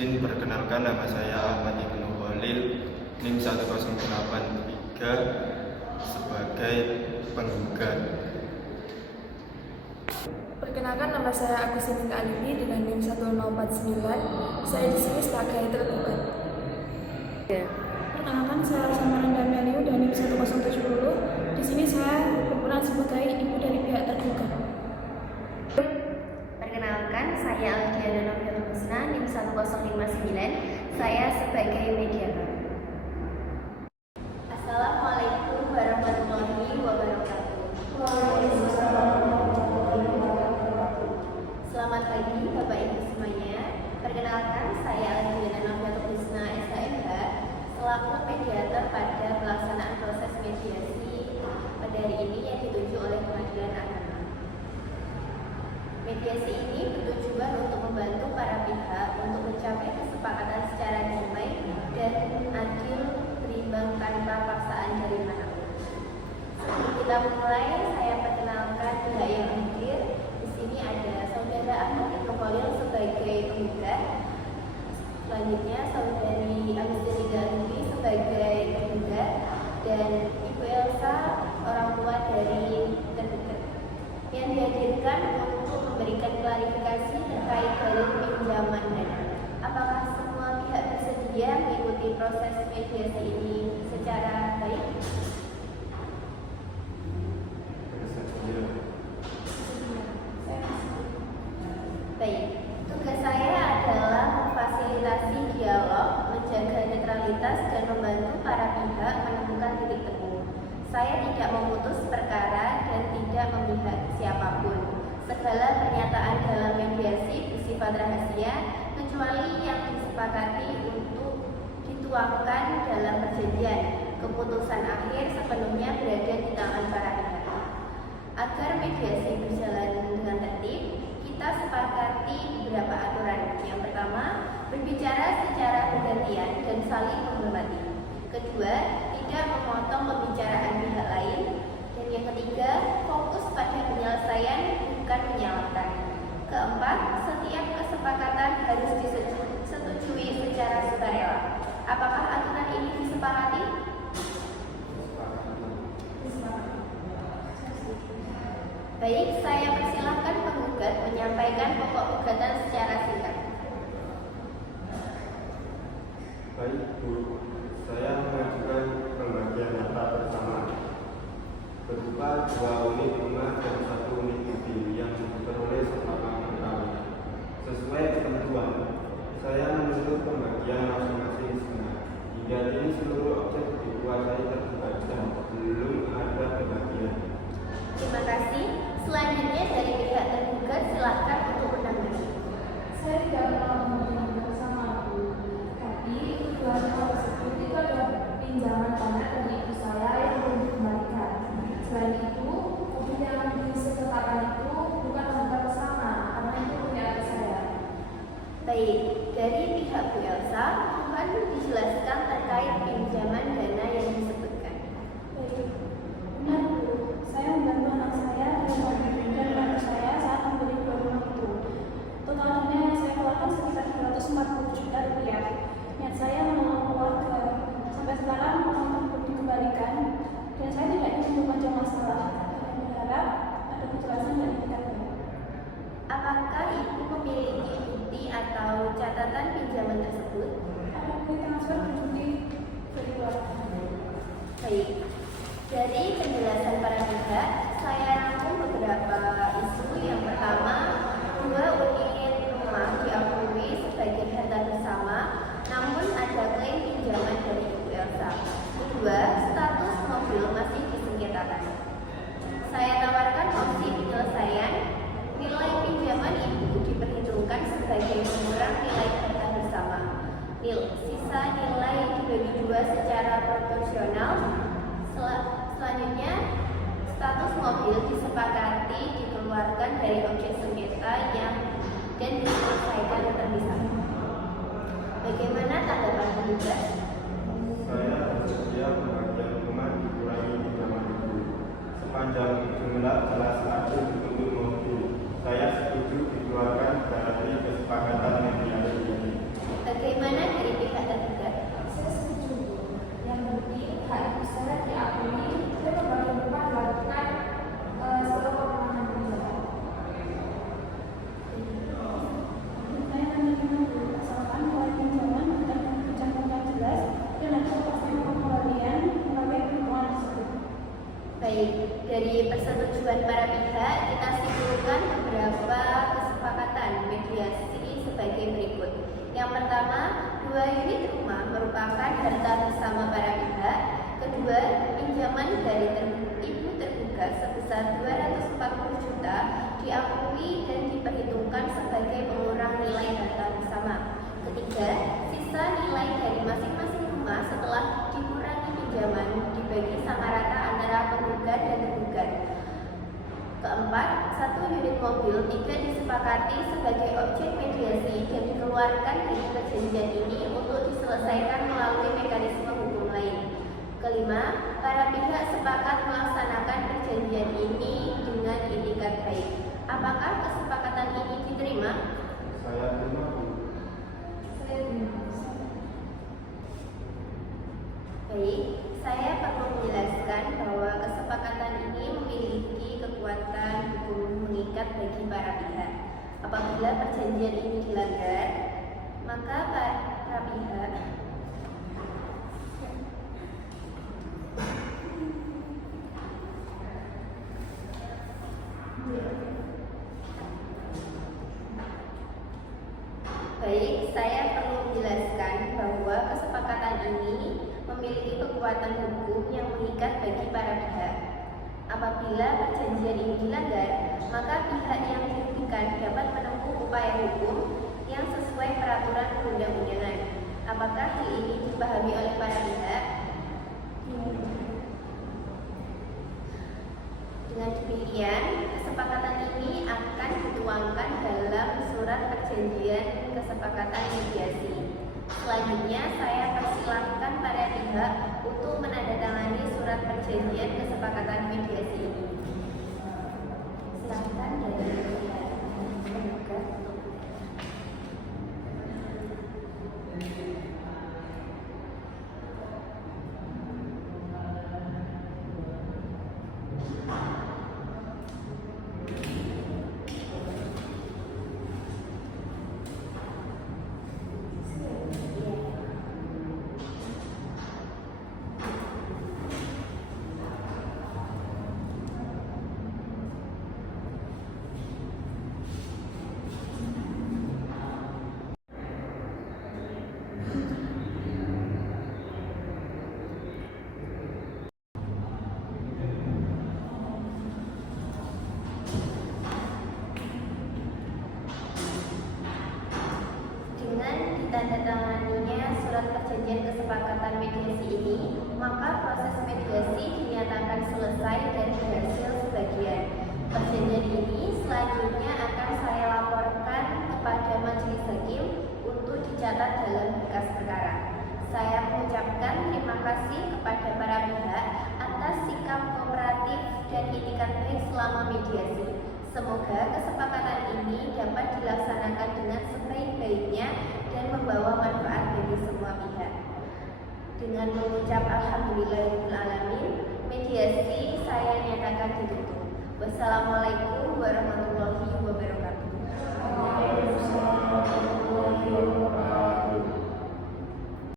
Izin perkenalkan, nama saya Ahmad Ibnu Khalil, NIM 1083 sebagai penggugat. Perkenalkan, nama saya Agus Sining Alibi dengan NIM 1049. Saya di sini sebagai tergugat. Perkenalkan, saya Samaran Damianiu dengan NIM 1070. Di sini saya berperan sebagai ibu dari pihak tergugat. Perkenalkan, saya Aldiana Noviatul Husna, NIM 1059. Saya sebagai mediator. Assalamualaikum warahmatullahi wabarakatuh. Selamat pagi Bapak Ibu semuanya. Perkenalkan, saya Aldiana Noviatul Husna, SHMH, selaku mediator pada pelaksanaan proses mediasi pada hari ini yang dituju oleh Pengadilan Agama. Mediasi ini bertujuan untuk membantu para pihak untuk mencapai kesepakatan secara damai dan adil, berimbang tanpa paksaan dari manapun. Sebelum kita mulai, saya perkenalkan pihak yang hadir. Di sini ada Saudara Ahmad Ibnu Khalil sebagai penggugat. Selanjutnya Saudari Agustin Alibi sebagai penggugat dan Ibu Elsa, orang tua dari tergugat, yang dihadirkan untuk memberikan klarifikasi terkait dalil pinjaman dana. Apakah semua pihak bersedia mengikuti proses mediasi ini secara baik? Baik, tugas saya adalah memfasilitasi dialog, menjaga netralitas, dan membantu para pihak menemukan titik temu. Saya tidak memutus perkara dan tidak memihak siapapun. Segala pernyataan dalam mediasi bersifat rahasia, kecuali yang disepakati untuk dituangkan dalam perjanjian. Keputusan akhir sepenuhnya berada di tangan para pihak. Agar mediasi berjalan dengan tertib, kita sepakati beberapa aturan. Yang pertama, berbicara secara bergantian dan saling menghormati. Kedua, tidak memotong pembicaraan pihak lain. Dan yang ketiga, fokus pada penyelesaian bukan menyalahkan. Keempat, setiap kesepakatan harus disetujui secara sukarela. Apakah aturan ini disepakati? Baik, saya persilahkan penggugat menyampaikan pokok gugatan secara singkat. Baik Bu, saya mengajukan pembagian harta bersama berupa 2 unit rumah dan 1 unit mobil yang diperoleh setelah kawin. Sesuai ketentuan, saya menuntut pembagian masing-masing setengah. Hingga kini seluruh objek dikuasai tergugat dan belum ada pembagian. Terima kasih. Selanjutnya dari pihak tergugat, silakan untuk menanggapi. Saya tidak pernah memberikan bersama Bu. Tapi kedua hal tersebut itu adalah pinjaman dana dari ibu saya yang belum dikembalikan. Selain itu, mobil yang disepakati itu bukan harta bersama, karena itu punya adik saya. Baik, dari pihak Bu Elsa, mohon dijelaskan terkait pinjaman dana yang disebutkan. Baik, benar Bu. Saya membantu anak saya dan bantu saya saat membeli dua rumah itu. Totalnya yang saya keluarkan sekitar 240 juta rupiah. Niat saya menolong keluarga. Sampai sekarang uang tersebut dikembalikan dan saya tidak ingin memperpanjang masalah. Saya berharap ada kejelasan dari pihak lain. Apakah Ibu memiliki bukti atau catatan pinjaman tersebut? Ada bukti transfer berjudi dari keluarga. Baik, dari penjelasan para pihak, saya rangkum beberapa isu. Yang pertama, 2 unit rumah diakui sebagai harta bersama, namun ada klaim pinjaman dari Ibu Elsa. Kedua, status mobil masih disengketakan. Saya tawarkan opsi penyelesaian. Nilai pinjaman Ibu diperhitungkan sebagai pengurang nilai harta bersama. Sisa nilai dibagi 2 secara proporsional. Selanjutnya, status mobil disepakati dikeluarkan dari objek sengketa dan diselesaikan terpisah. Bagaimana tanggapan penggugat? Saya bersedia pembagian rumah dikurangi pinjaman Ibu. Sepanjang jumlah jelas adil untuk mobil, saya setuju dikeluarkan dari kesepakatan mediasi ini. pertama, 2 unit rumah merupakan harta bersama para pihak. Kedua, pinjaman dari ibu tergugat sebesar 240 juta diakui dan diperhitungkan sebagai pengurang nilai harta bersama. Ketiga, sisa nilai dari masing-masing rumah setelah dikurangi pinjaman dibagi sama rata antara penggugat dan tergugat. Keempat, 1 unit mobil tidak disepakati sebagai objek mediasi dan dikeluarkan dari perjanjian ini untuk diselesaikan melalui mekanisme hukum lain. Kelima, para pihak sepakat melaksanakan perjanjian ini dengan itikat baik. Apakah kesepakatan ini diterima? Saya terima, Bu. Baik, saya perlu menjelaskan bahwa kesepakatan ini memiliki kekuatan hukum mengikat bagi para pihak. Apabila perjanjian ini dilanggar, maka para pihak Baik, saya perlu menjelaskan bahwa kesepakatan ini memiliki kekuatan hukum yang mengikat bagi para pihak. Apabila perjanjian ini dilanggar, maka pihak yang dirugikan dapat menempuh upaya hukum yang sesuai peraturan perundang-undangan. Apakah hal ini dipahami oleh para pihak? Dengan demikian, kesepakatan ini akan dituangkan dalam surat perjanjian kesepakatan mediasi. Selanjutnya, saya persilahkan para pihak untuk menandatangani surat perjanjian kesepakatan mediasi ini. Silakan dari pihak penggugat. Ditandatanganinya surat perjanjian kesepakatan mediasi ini, maka proses mediasi dinyatakan selesai dan berhasil sebagian. Perjanjian ini selanjutnya akan saya laporkan kepada majelis hakim untuk dicatat dalam berkas perkara. Saya mengucapkan terima kasih kepada para pihak atas sikap kooperatif dan itikat baik selama mediasi. Semoga kesepakatan ini dapat dilaksanakan dengan sebaik-baiknya dan membawa manfaat bagi semua pihak. Dengan mengucap alhamdulillahirobbilalamin, mediasi saya nyatakan ditutup. Wassalamualaikum warahmatullahi wabarakatuh.